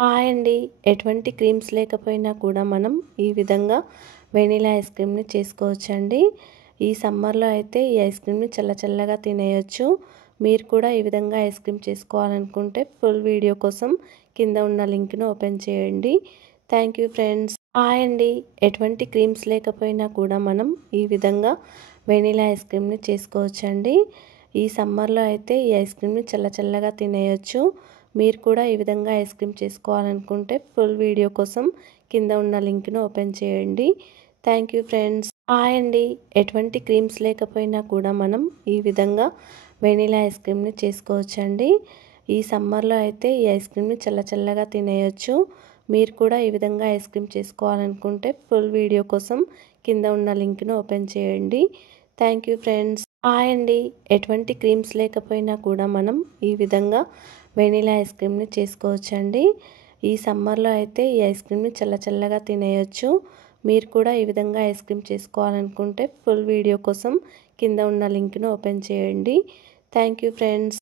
Hi అండి. ఎటువంటి creams లేకపోయినా కూడా మనం ఈ విధంగా వెనిలా ఐస్ క్రీమ్‌ని చేసుకోవచ్చండి. ఈ సమ్మర్‌లో అయితే ఈ ఐస్ క్రీమ్‌ని చల్లగా తినేయొచ్చు. మీరు కూడా ఈ విధంగా ఐస్ క్రీమ్ చేసుకోవాలనుకుంటే ఫుల్ వీడియో కోసం కింద ఉన్న లింక్‌ని ఓపెన్ చేయండి. Thank you friends. హాయ్ అండి. ఎటువంటి క్రీమ్స్ లేకపోయినా కూడా మనం ఈ విధంగా వెనిలా ఐస్ క్రీమ్‌ని చేసుకోవచ్చండి. ఈ సమ్మర్‌లో అయితే ఈ ఐస్ క్రీమ్‌ని చల్లగా తినేయొచ్చు. మీరు కూడా ఈ విధంగా ఐస్ క్రీమ్ చేసుకోవాలనుకుంటే ఫుల్ వీడియో కోసం కింద ఉన్న లింక్‌ని ఓపెన్ చేయండి. Thank you friends. హాయ్ అండి. ఎటువంటి క్రీమ్స్ లేకపోయినా కూడా మనం ఈ విధంగా వెనిలా ఐస్ క్రీమ్‌ని చేసుకోవచ్చండి. ఈ సమ్మర్‌లో అయితే ఈ ఐస్ క్రీమ్‌ని చల్లగా తినేయొచ్చు. మీరు కూడా ఈ విధంగా ఐస్ క్రీమ్ చేసుకోవాలనుకుంటే ఫుల్ వీడియో కోసం కింద ఉన్న లింక్‌ని ఓపెన్ చేయండి. Thank you friends. హాయ్ అండి. ఎటువంటి క్రీమ్స్ లేకపోయినా కూడా మనం ఈ విధంగా వెనిలా ఐస్ క్రీమ్‌ని చేసుకోవచ్చండి. ఈ సమ్మర్‌లో అయితే ఈ ఐస్ క్రీమ్‌ని చల్లగా తినేయొచ్చు. మీరు కూడా ఈ విధంగా ఐస్ క్రీమ్ చేసుకోవాలనుకుంటే ఫుల్ వీడియో కోసం కింద ఉన్న లింక్‌ని ఓపెన్ చేయండి. Thank you friends.